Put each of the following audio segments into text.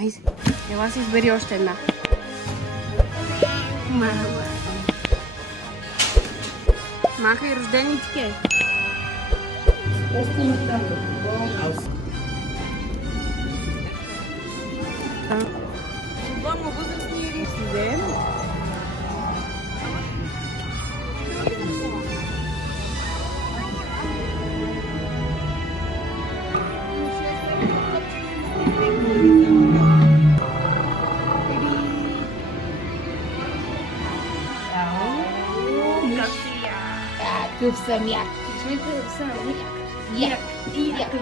Айде, ела си избери още една. Мама. Махай рожденичке. Двама възрастни или си взем? Какъв съм як.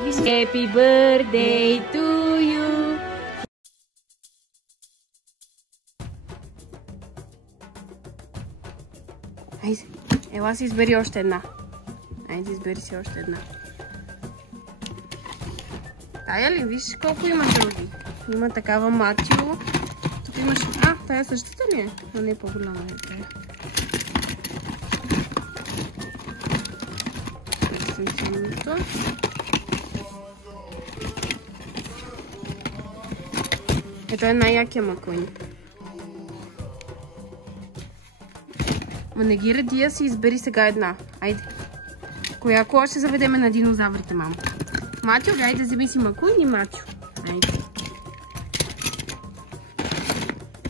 Happy birthday to you. Айде, ела си избери още една. Айде, избери си още една. Тая ли? Виж колко има други. Има такава Матио. Тук имаш... тая същата ли е? А не, по-голяма е тая. Ето е най-якия макуин. Ма не ги радия си, избери сега една. Айде. Коя кола ще заведеме на динозаврите, мама? Матио ли? Айде, вземи си макуин и Матио. Айде.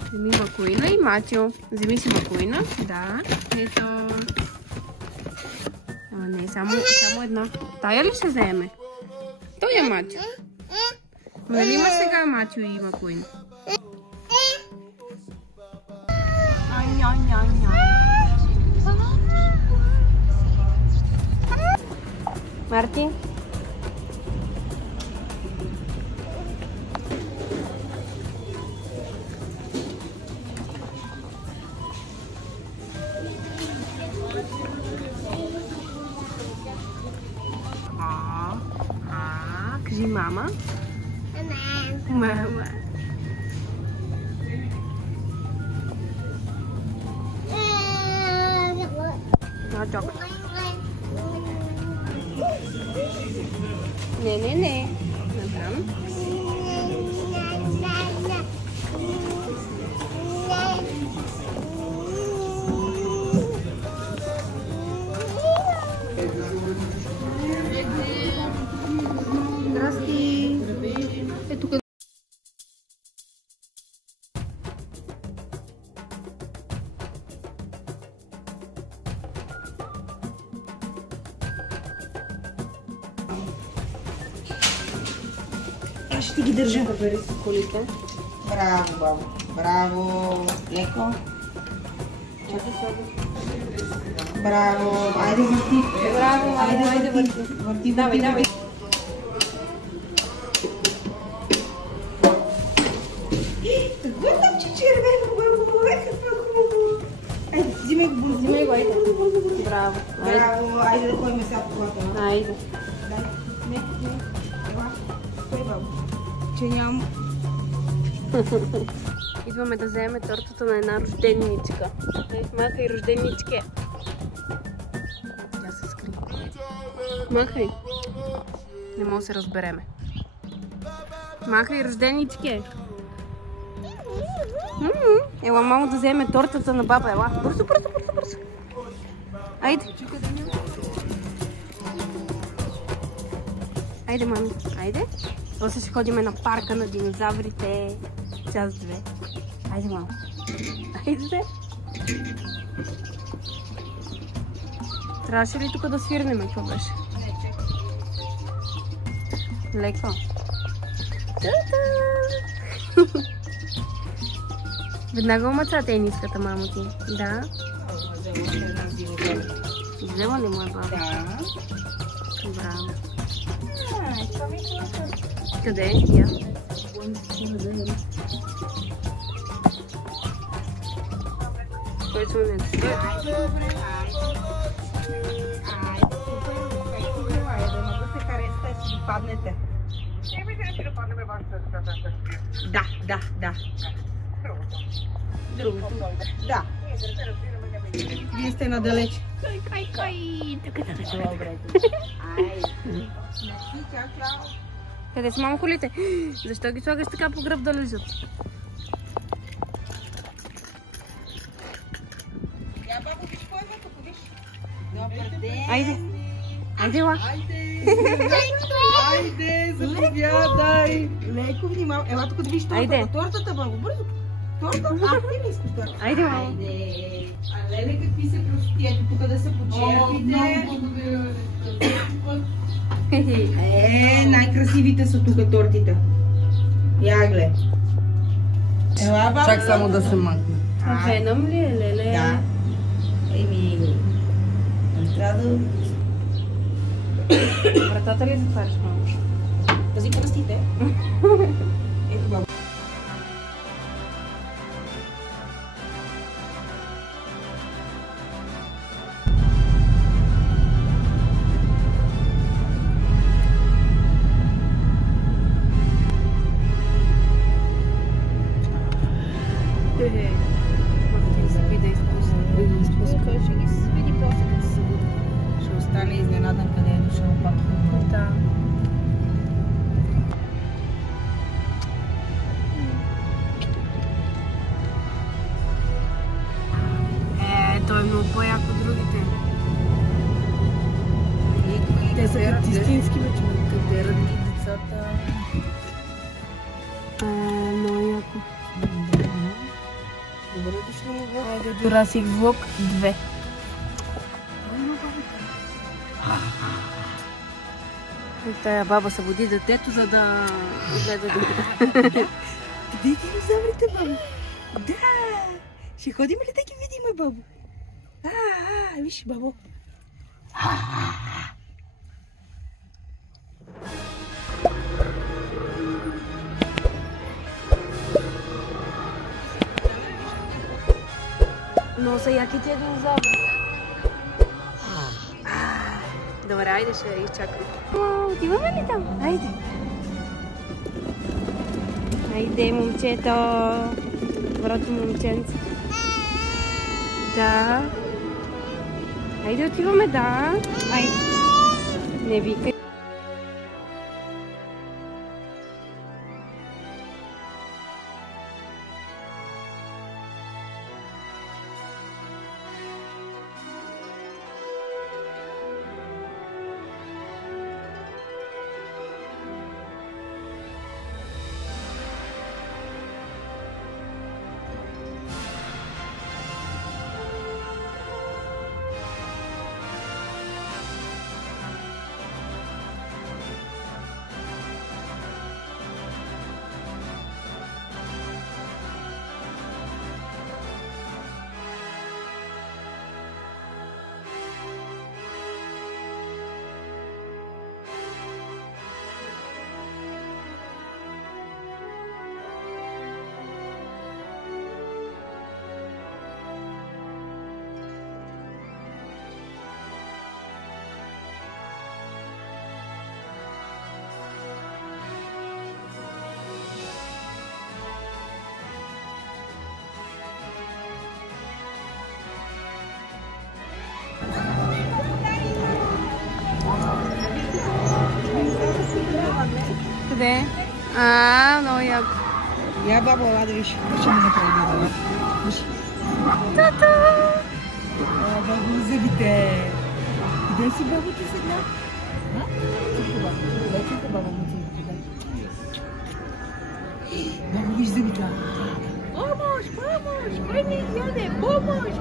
Вземи макуина и Матио. Вземи си макуина. Да. Ето. Ама не, само една. Тая ли ще вземе? Той е Матио. Нали имаш сега Матио и макуин? Мартин? Кажи мама. Мама. Чока. Не. Натам. Здрасти. Ето къде. Аз ще ги държа. Бери с колите. Браво, бабо. Браво. Леко. Чакай сега. Браво. Айде върти. Браво, айде върти. Върти. Давай. Какво там, че червено, бабо? Какво хубаво. Айде, взимай го, айде. Браво. Браво. Айде да ходим сега по колата. Айде. Не. Ела. Стой, бабо. Че нямам. Идваме да вземем тортата на една рожденничка. Махай рожденничке. Тя се скри. Махай. Не мога да се разбереме. Махай рожденничке. Ела, мамо да вземе тортата на баба. Ела. Бързо. Айде. Айде, мами. Айде. После ще ходим на парка на динозаврите. Час, две. Айде, мамо. Айде. Трябваше ли тук да свирнем? Какво беше? Леко. Веднага омъча тениската, мамо ти. Да. Взела ли му е баба? Да. Браво. Къде е? Я. Той се не е. Добре, айде, много се харесате, си паднете. Да. Другото. Да. Вие сте надалеч. Кой. Добре. Айде. Чао. Къде са мамо колите? Защо ги слагаш така по гръб да лежат? Я бабо, виж кой е тук, виж. Добър ден. Айде. Айде, ла. Айде, заповядай. Леко внимавай. Ела тук да виж тортата, бабо, бързо. Торта? Ти не искаш торта. Айде, мамо. Айде. А леле, какви са красотието тук да са почерпите. Най-красивите са тук тортите. Я глед. Ела, баба. Чак само да се мъкне. Веном ли е, леле? Да. Еми, трябва да... Вратата ли затваряш, мамо? Пази пръстите. Ето, баба. Ще ги види после, като се събуди. Ще остане изненадан къде е дошъл пак. Да. Той е много по-яко от другите. Те са като истински вече, къде ради децата. Много яко. Добре дошли в... Айде, Jurassic Vlog 2. Тая баба събуди детето, за да гледа дете. Къде динозаврите, бабо? Да! Ще ходим ли да ги видим, бабо? Виж, бабо. Но са яки тия динозаври. Добре, айде ще изчакам. Отиваме ли там? Айде. Айде, момчето. Доброто момченце. Да. Айде, отиваме, да. Айде. Не викай. Къде? Много яко. Я, баба, ела да виж. Ще ми направи да. Виж. Тата! Бабо, зъбите. Къде си, бабо, ти седна? Чуйте, баба, му ти. Бабо, виж зъбите. Помощ! Кой ни изяде? Помощ!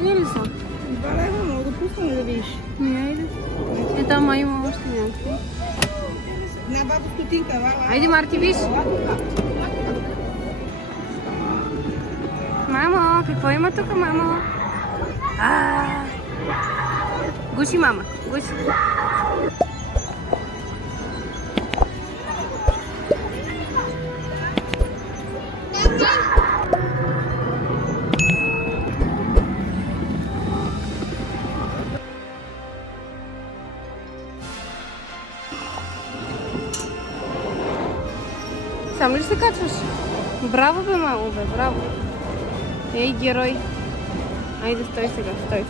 Пусни ли са? 2 лева, мога да пуснем да видиш. Айде. Там има още някакви. На бабо стотинка, ела. Айде, Марти, виж. Мамо, какво има тук, мамо? Гуши, мама, гуши. Сам ли се качваш? Браво, бе, мамо, бе, браво. Ей, герой. Айде, стой сега, стой.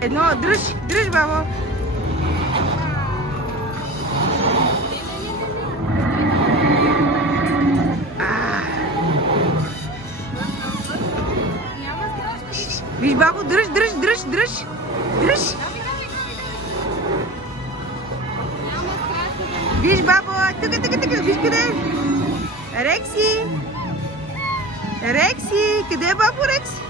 Едно, дръж, баба. Виж, бабо, дръж. Виж, бабо, тук, виж къде е? Рекси, къде е бабо Рекси?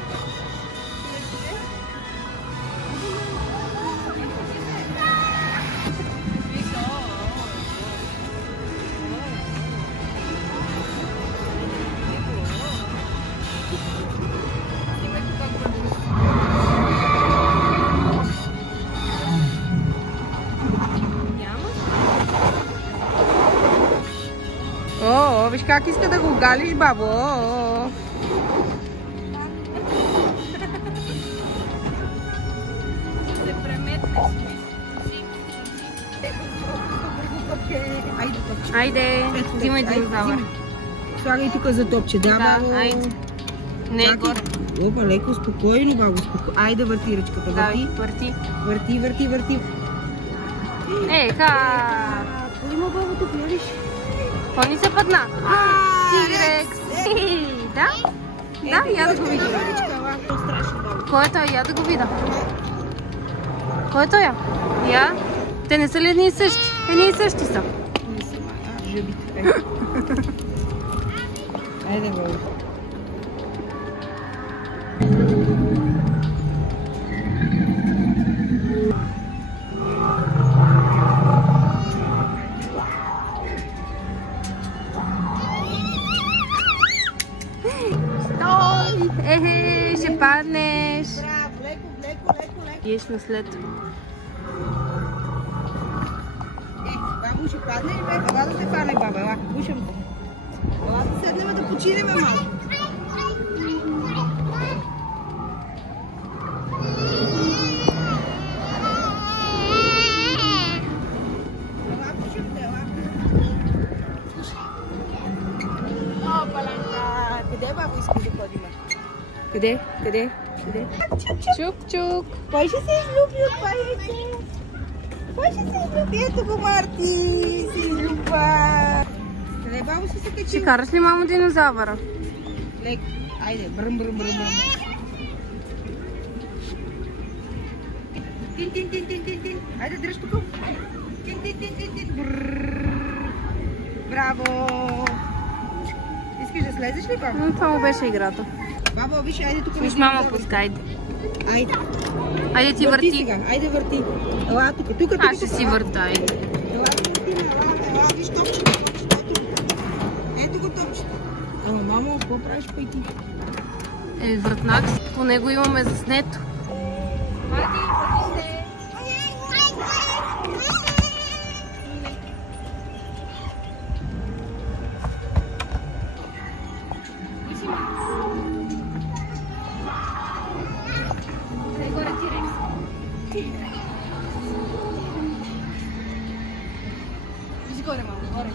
Виж как иска да го галиш, бабо. Се преметнеш. Айде, топче. Айде, взимай динозавър. Слагай тук за топче, да, бабо. Айде. Не е горе. Опа, леко, спокойно, бабо, спокойно. Айде, върти ръчката, върти. Върти. Какво има, бабо, тук, видиш? Кой ни се падна? Тирекс! Да, я да го видя. Кой е той? Я да го видя. Кой е той? Я? Те не са ли едни и същи? Едни и същи са. Не са, жъбите. Айде, бабо. Ще паднеш. Браво, леко. Еш на след. Бабо, ще падне ли, бе? Ела да се фане, баба, ела, пушам го. Ела да седнем да починем, малко. Ела, пушам те, ела. Опаланка! Къде, бабо, искаш да ходим? Къде? Чук. Кой ще се излюби от баите? Кой ще се излюби? Ето го, Марти! Се излюба! Къде, бабо, си се качи? Ще караш ли, мамо, динозавъра? Лек, айде, бръм. Тин. Айде, дръж тук. Тин. Браво! Искаш да слезеш ли, бабо? Това му беше играта. Бабо, виж, айде тук. Виж, мама, пускай. Айде. Айде ти върти. Сега, айде върти. Ела тук. Аз ще си върта, айде. Ела, виж топчето. Ето го топчето. Ама, мамо, какво правиш па и ти? Вратнак, по него имаме заснето. Изгоре, мамо, горе.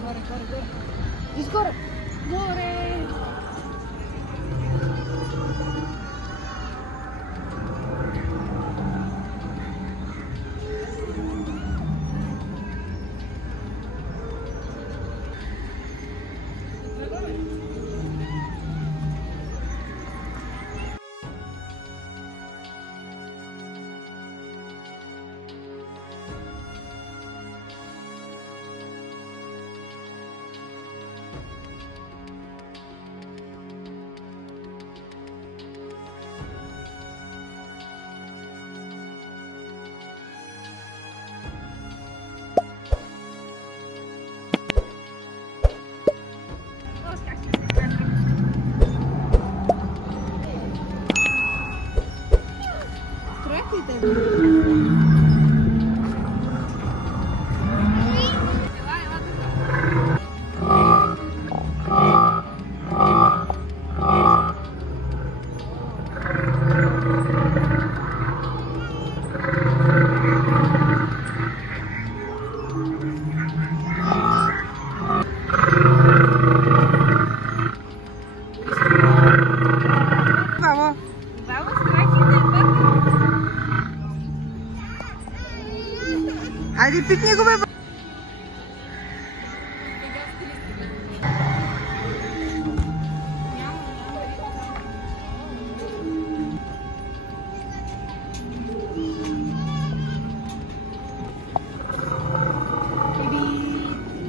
Изгоре. Горе. Айде, пикни го, бе!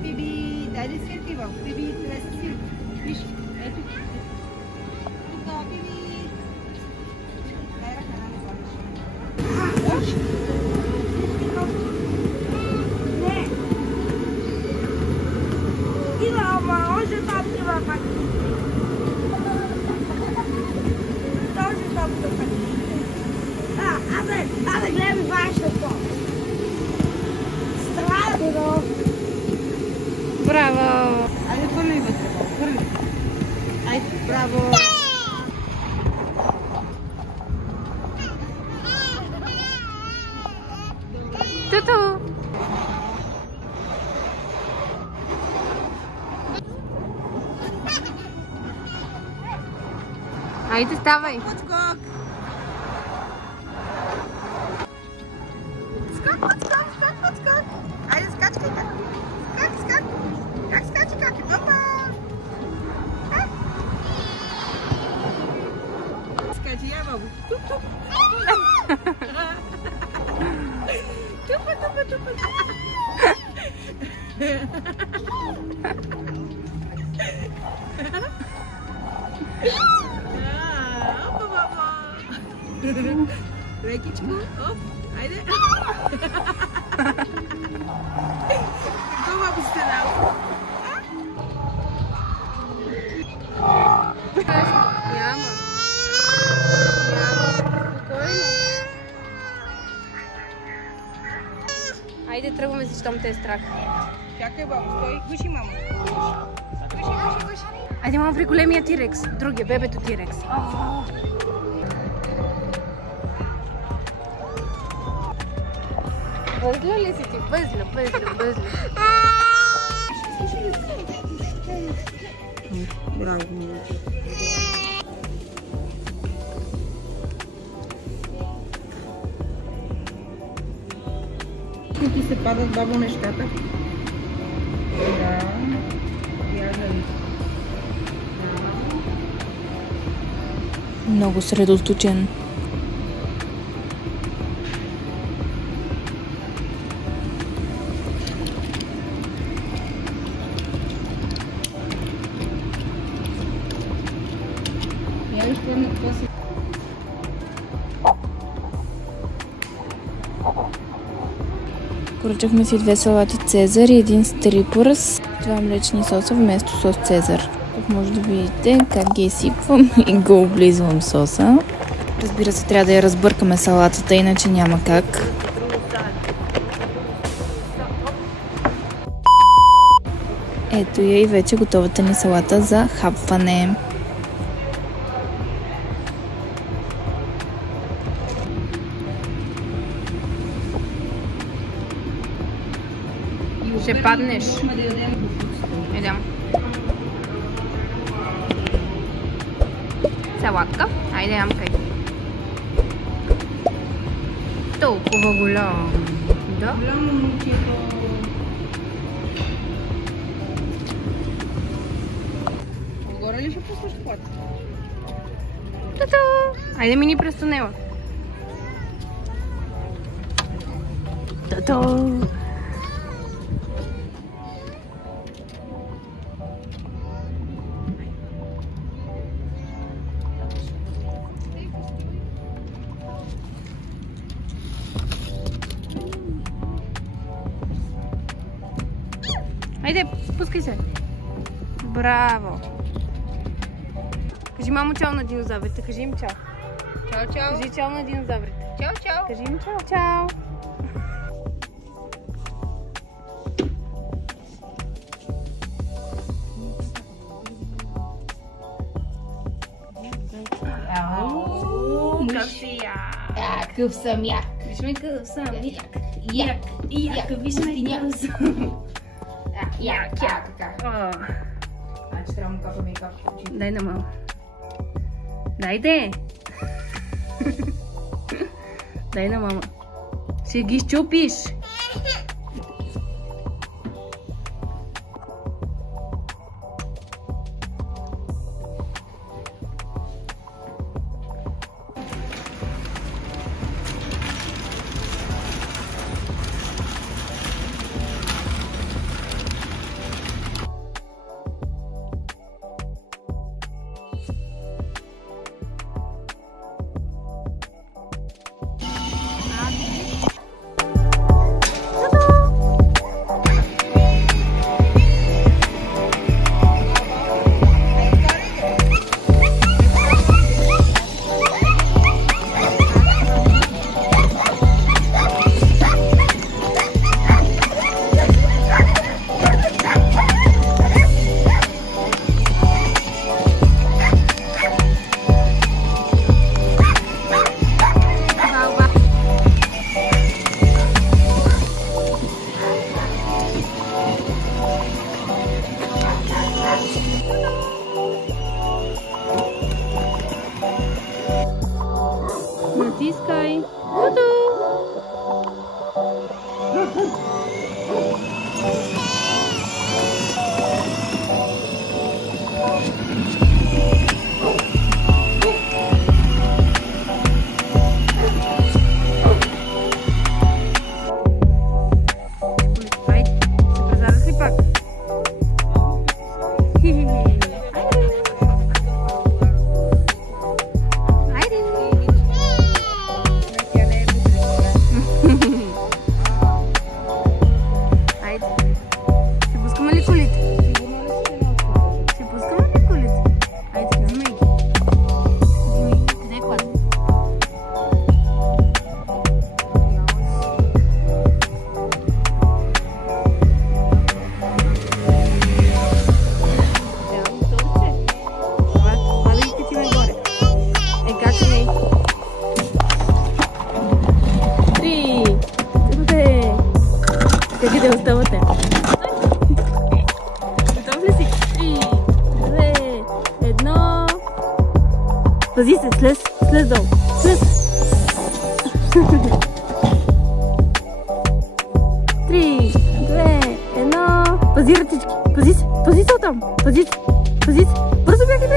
Биби, дай да свети, Иван. Биби, трябва да се свети. Виж, ето. Тук, Биби. Дай ръка, не слагаш. Hoje eu tava aqui, hoje eu tava aqui. Abre gleda embaixo, pô. Estrada, Браво! Айде, хвърли вътре, хвърли. Айде, браво. Туту! Айде, ставай! Подскок! Подскок! Айде, скачкай, как? Скак! Как скачи, как? Опа! Скачи, я бабу. Туп-туп! Тупа! Опа, баба! Лекичко, оп, айде! Какво бабу сте дал? Няма. Спокойно. Айде, тръгваме си, щом те е страх. Чакай, бабу, стой, гуши, мама. Гуши. Айде, мама, при големия тирекс. Другия, бебето тирекс. Бъзля ли си ти? Бъзля. Браво, мило. Ти се падат, бабо, нещата. Да. Много средоточен. Поръчахме си 2 салати Цезар и един стрипърс, 2 млечни соса вместо сос Цезар. Тук може да видите как ги изсипвам и го облизвам соса. Разбира се, трябва да я разбъркаме салатата, иначе няма как. Ето я и вече готовата ни салата за хапване. Ще паднеш. Идем. Салатка. Айде, ямкай. Толкова голям. Да? Голямо момчето. Отгоре ли ще пуснеш плат? Ту-ту! Айде, мини през тунела. Ту-ту! Айде, пускай се. Браво. Кажи, мамо, чао на динозаврите. Кажи им чао. Чао. Кажи чао на динозаврите. Чао, чао. Кажи им чао. Чао. Какъв съм як. Виж ме какъв съм як. Як. Виж ме какъв съм. Як. Значи трябва му капа мейкап. Дай на мама. Дайте. Дай на мама. Ще ги щупиш. Натискай. Айде, се презараш ли пак? Къде оставате? Готов ли си? 3, 2, 1. Пази се, слез долу. Слез. 3, 2, 1. Пази ръчички. Пази се оттам. Пази се. Бързо бягай.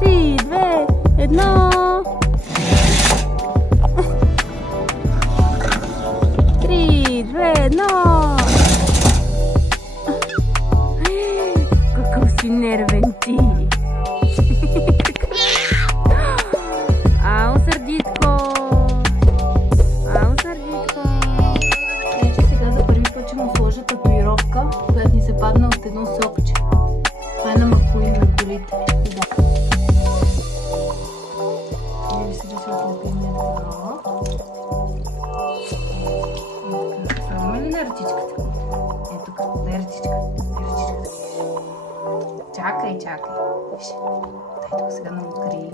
3, 2, 1. 3, 2, 1. Какъв си нервен ти. Ау, сърдитко. Вече сега за първи път ще му сложа татуировка, която ни се падна от едно сокче. Това е на Макуин на колите. Не ви се да се отлепим едно. Само ли на ръчичката? Ето тук, дай ръчичка. Чакай. Виж. Дай тук сега намокри.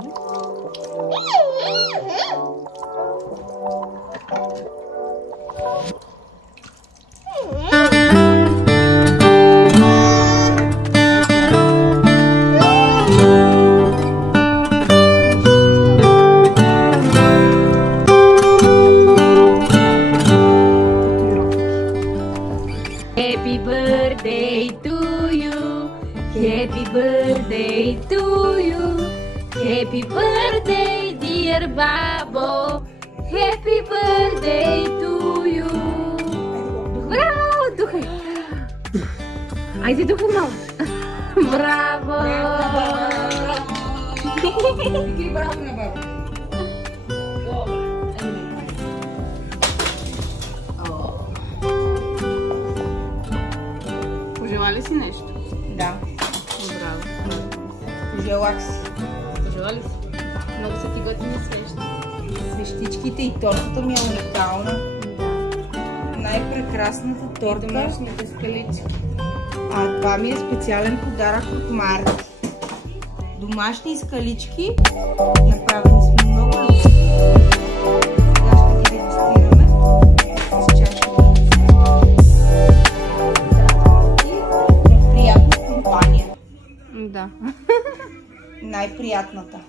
Happy birthday to you. Happy birthday to you. Happy birthday, dear Babo. Happy birthday to you. Браво! Духай! Айде духай малко. Браво! Браво на баба. Пожела си нещо? Да. Браво. Пожелах си. Пожела ли си? Много са ти готини срещи. нещичките и тортата ми е уникална. Най-прекрасната торта. Домашните скалички. А това ми е специален подарък от Марти. Домашни скалички, направени с много любов. Сега ще ги дегустираме с чаша. И приятна компания. Да. Най-приятната.